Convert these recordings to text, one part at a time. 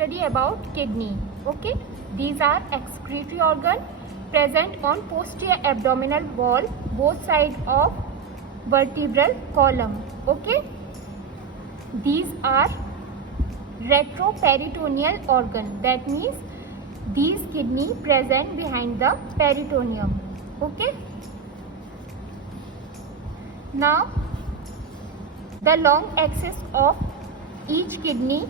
study about kidney. Okay, these are excretory organ present on posterior abdominal wall, both sides of vertebral column. Okay, these are retroperitoneal organ. That means these kidney present behind the peritoneum. Okay. Now the long axis of each kidney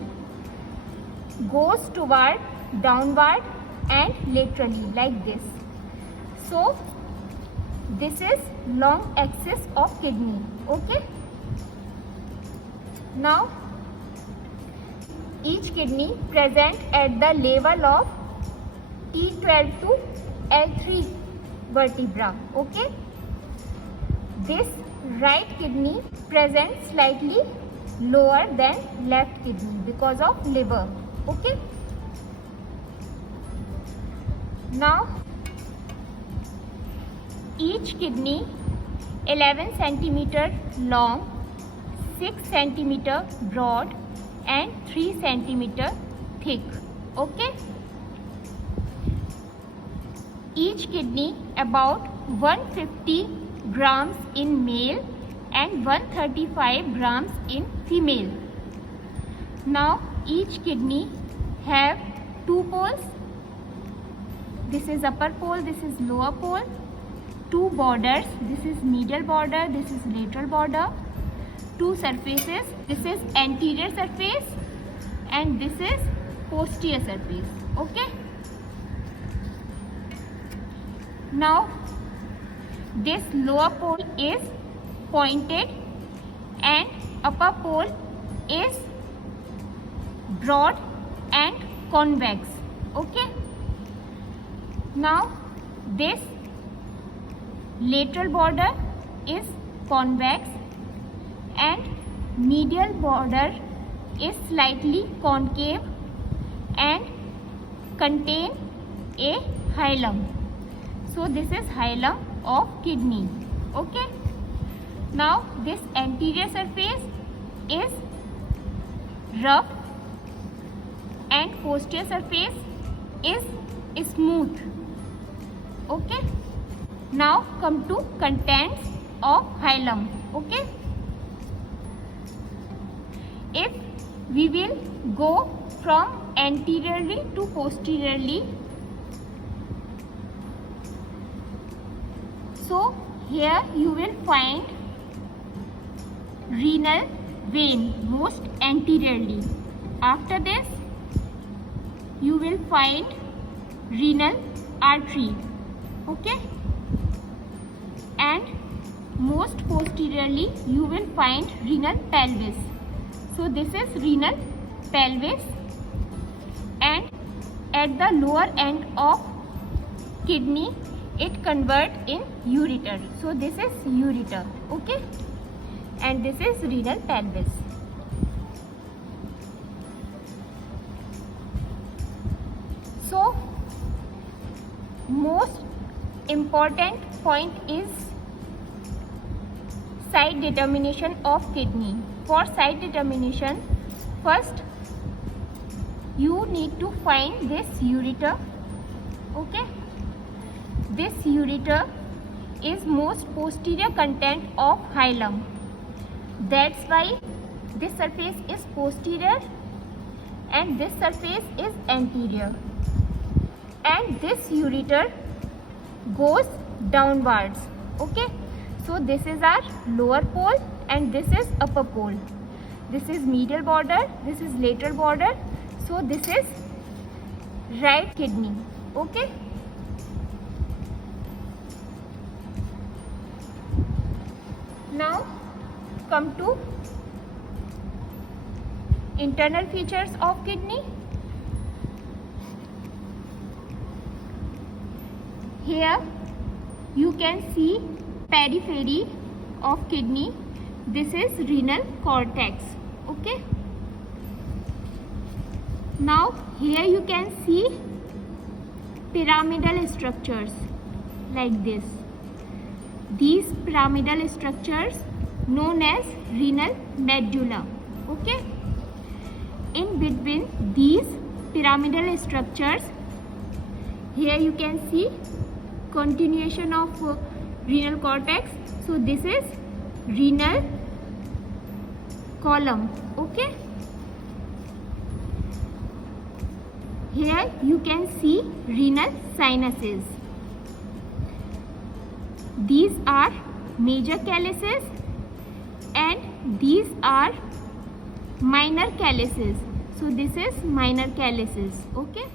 goes toward downward and laterally like this. So this is long axis of kidney. Okay. Now each kidney present at the level of T12 to L3 vertebra. Okay. This right kidney present slightly lower than left kidney because of liver. Okay. Now each kidney 11 centimeter long, 6 centimeter broad and 3 centimeter thick. Okay. Each kidney about 150 grams in male and 135 grams in female. Now each kidney have two poles. This is upper pole, this is lower pole. Two borders, this is medial border, this is lateral border. Two surfaces, this is anterior surface and this is posterior surface. Okay. Now this lower pole is pointed and upper pole is broad and convex. Okay. Now this lateral border is convex and medial border is slightly concave and contain a hilum. So this is hilum of kidney. Okay. Now this anterior surface is rough and posterior surface is smooth. Okay. Now come to contents of hilum. Okay. If we will go from anteriorly to posteriorly, so here you will find renal vein most anteriorly. After this you will find renal artery. Okay. And most posteriorly you will find renal pelvis. So this is renal pelvis and at the lower end of kidney it convert in ureter. So this is ureter. Okay. And this is renal pelvis. So most important point is site determination of kidney. For site determination, first you need to find this ureter. Okay. This ureter is most posterior content of hilum. That's why this surface is posterior and this surface is anterior. And this ureter goes downwards. Okay. So this is our lower pole and this is upper pole. This is medial border, this is lateral border. So this is right kidney. Okay. Now come to internal features of kidney. Here you can see periphery of kidney. This is renal cortex. Okay. Now here you can see pyramidal structures like this. These pyramidal structures known as renal medulla. Okay. In between these pyramidal structures. Here you can see continuation of renal cortex. So this is renal column. Okay. Here you can see renal sinuses. These are major calyces and these are minor calyces. So this is minor calyces. Okay.